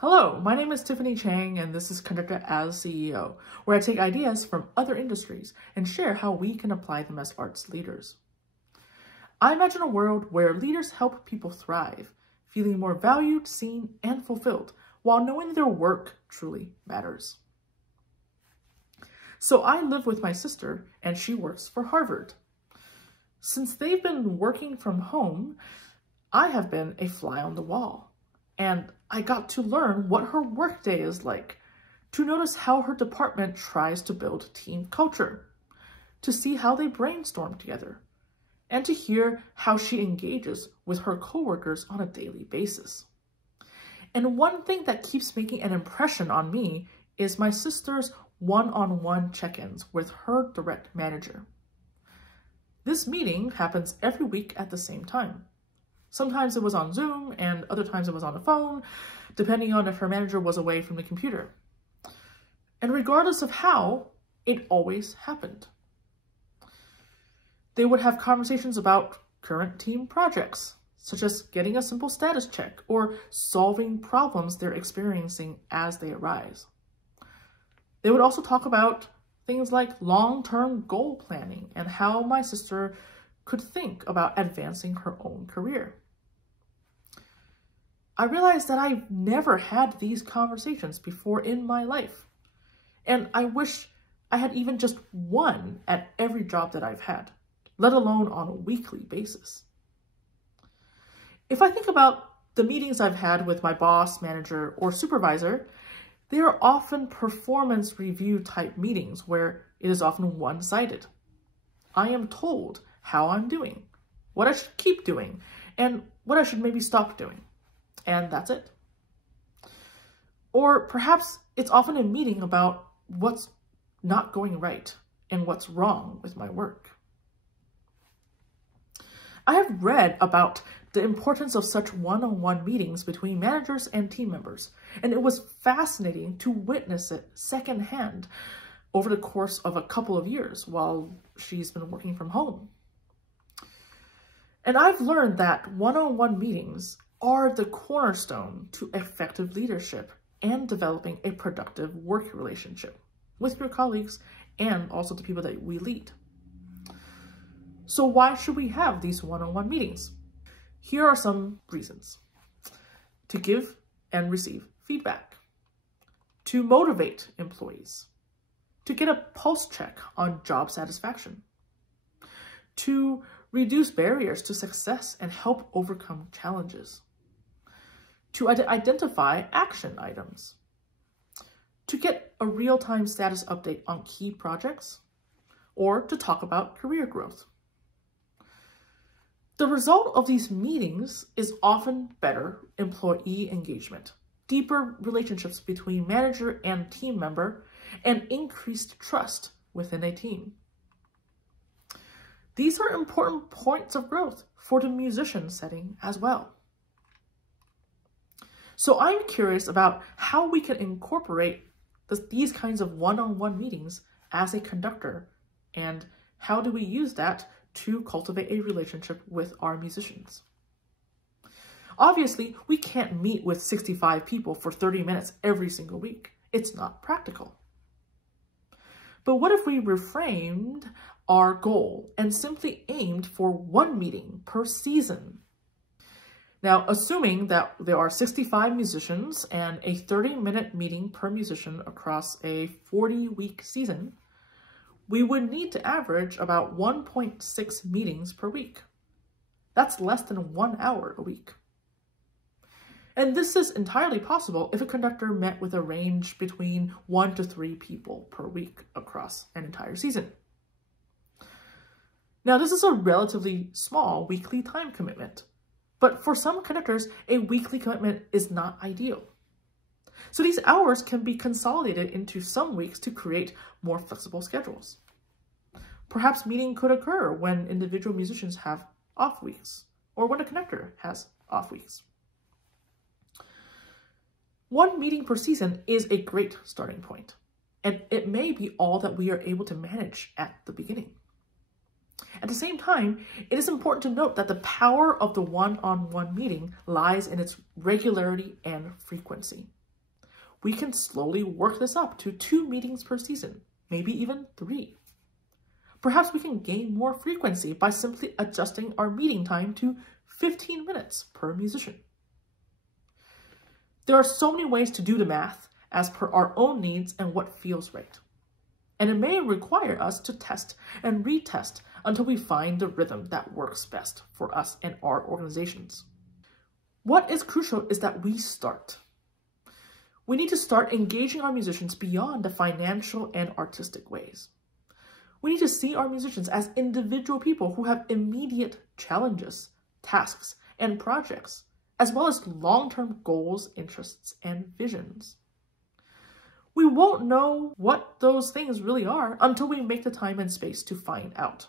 Hello, my name is Tiffany Chang, and this is Conductor as CEO, where I take ideas from other industries and share how we can apply them as arts leaders. I imagine a world where leaders help people thrive, feeling more valued, seen, and fulfilled, while knowing their work truly matters. So I live with my sister, and she works for Harvard. Since they've been working from home, I have been a fly on the wall, and I got to learn what her workday is like, to notice how her department tries to build team culture, to see how they brainstorm together, and to hear how she engages with her coworkers on a daily basis. And one thing that keeps making an impression on me is my sister's one-on-one check-ins with her direct manager. This meeting happens every week at the same time. Sometimes it was on Zoom, and other times it was on the phone, depending on if her manager was away from the computer. And regardless of how, it always happened. They would have conversations about current team projects, such as getting a simple status check or solving problems they're experiencing as they arise. They would also talk about things like long-term goal planning and how my sister could think about advancing her own career. I realized that I've never had these conversations before in my life, and I wish I had even just one at every job that I've had, let alone on a weekly basis. If I think about the meetings I've had with my boss, manager, or supervisor, they are often performance review type meetings where it is often one-sided. I am told how I'm doing, what I should keep doing, and what I should maybe stop doing. And that's it. Or perhaps it's often a meeting about what's not going right and what's wrong with my work. I have read about the importance of such one-on-one meetings between managers and team members, and it was fascinating to witness it secondhand over the course of a couple of years while she's been working from home. And I've learned that one-on-one meetings are the cornerstone to effective leadership and developing a productive work relationship with your colleagues and also the people that we lead. So why should we have these one-on-one meetings? Here are some reasons. To give and receive feedback, to motivate employees, to get a pulse check on job satisfaction, to reduce barriers to success and help overcome challenges, to identify action items, to get a real-time status update on key projects, or to talk about career growth. The result of these meetings is often better employee engagement, deeper relationships between manager and team member, and increased trust within a team. These are important points of growth for the musician setting as well. So I'm curious about how we can incorporate these kinds of one-on-one meetings as a conductor, and how do we use that to cultivate a relationship with our musicians. Obviously, we can't meet with 65 people for 30 minutes every single week. It's not practical. But what if we reframed our goal and simply aimed for one meeting per season? Now, assuming that there are 65 musicians and a 30-minute meeting per musician across a 40-week season, we would need to average about 1.6 meetings per week. That's less than 1 hour a week. And this is entirely possible if a conductor met with a range between 1 to 3 people per week across an entire season. Now, this is a relatively small weekly time commitment, but for some conductors, a weekly commitment is not ideal. So these hours can be consolidated into some weeks to create more flexible schedules. Perhaps meeting could occur when individual musicians have off weeks, or when a conductor has off weeks. One meeting per season is a great starting point, and it may be all that we are able to manage at the beginning. At the same time, it is important to note that the power of the one-on-one meeting lies in its regularity and frequency. we can slowly work this up to 2 meetings per season, maybe even 3. Perhaps we can gain more frequency by simply adjusting our meeting time to 15 minutes per musician. There are so many ways to do the math as per our own needs and what feels right. And it may require us to test and retest until we find the rhythm that works best for us and our organizations. What is crucial is that we start. We need to start engaging our musicians beyond the financial and artistic ways. We need to see our musicians as individual people who have immediate challenges, tasks, and projects, as well as long-term goals, interests, and visions. We won't know what those things really are until we make the time and space to find out.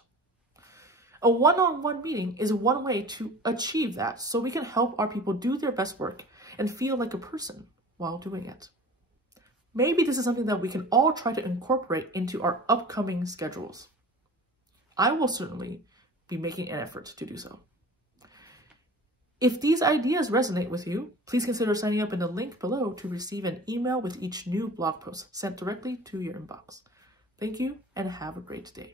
A one-on-one meeting is one way to achieve that so we can help our people do their best work and feel like a person while doing it. Maybe this is something that we can all try to incorporate into our upcoming schedules. I will certainly be making an effort to do so. If these ideas resonate with you, please consider signing up in the link below to receive an email with each new blog post sent directly to your inbox. Thank you and have a great day.